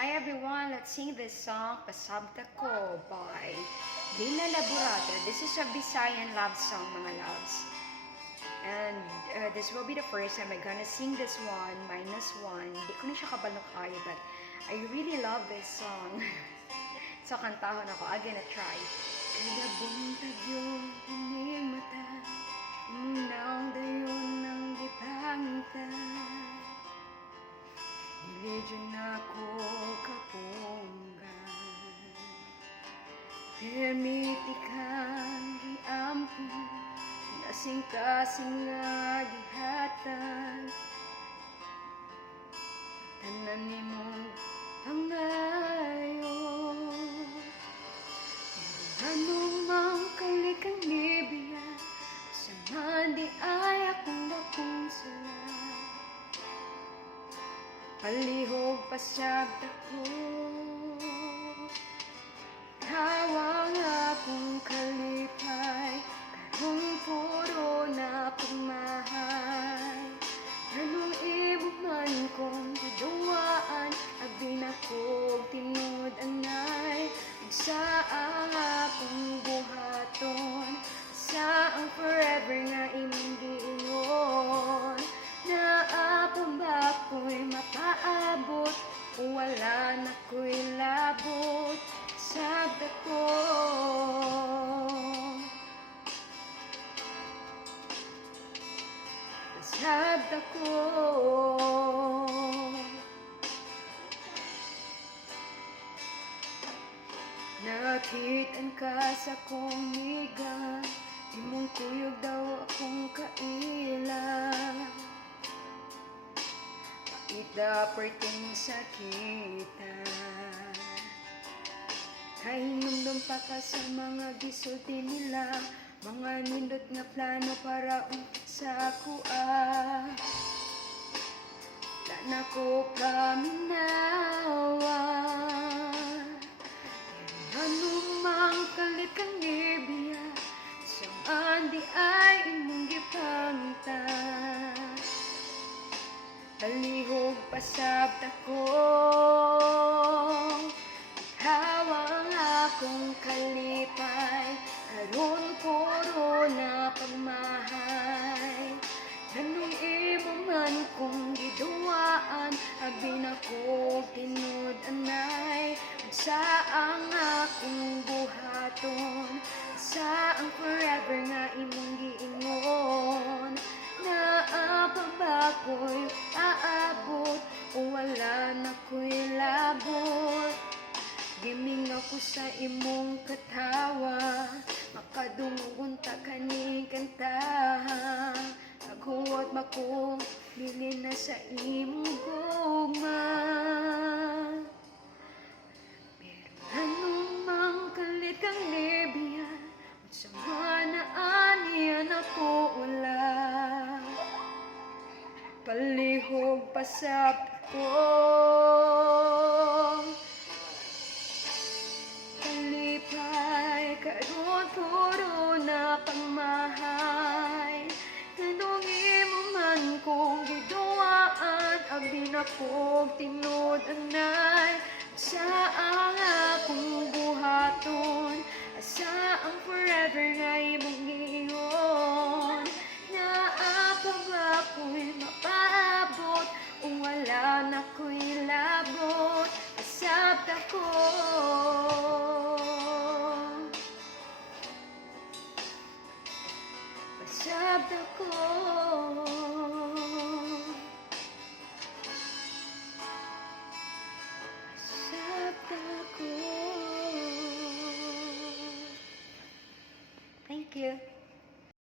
Hi everyone, let's sing this song, Pasabta Ko by Dina Laborada. This is a Visayan love song, mga loves. And this will be the first time I'm gonna sing this one, -1. Hindi ko na siya kabalo kaya, but I really love this song. So, kantahon ako. I'm gonna try. Kada buntag yung ining mata, imunaong dayon ng gipangita. Diligyan ako kapunggan, permitikan iampo, nasing-kasing nga gihatan, tanan nimong pangayo. Anong mang kalikang libiya, sa mandi ay akong dakong sala. Palihog pasabta ko, tawang akong kalipay, karong puro na pagmahay. Anong ibig man kong kaduwaan, abin ako tinud anay. Saan akong buhaton, saan forever nga imong giingon. Naapang ba ko'y mapaabot, o wala na ko'y labot, sabda ko. Sabda ko. Nakitaan ka sa kong miga, imong kuyog daw akong kaila. Ita perting sakita, kahinumdum pa ka sa mga gisulti nila, mga nindot nga plano para sa kuha. Na ko kaminawa, anumang kalit kang ibiya, sa mandi ay imong gipangita. Palihog pasabta ko, hawang akong kalipay, karon puro na pagmahay. Anong imo man kong giduwaan, abin ako tinud anay. Saang akong buhaton, saang forever nga imong giingon. Naapang ba ko'y aabot, o wala na ko'y labot. Giming ako sa imong katawa, makadungunta kaning kantaha. Naghuwat ba ko, bilin na sa imong gugma. Pero anong mang kalit kang libiya, sama na aniyan ako wala. Palihog pasab ko, kalipay, karon puro na pagmahay. Tanong imo man kong giduwaan, abin ako tinud anay. Saan akong buhaton, saan forever nga imong giingon. Naapang ba ko'y mapaabot, o wala na ko'y labot, asabta ko.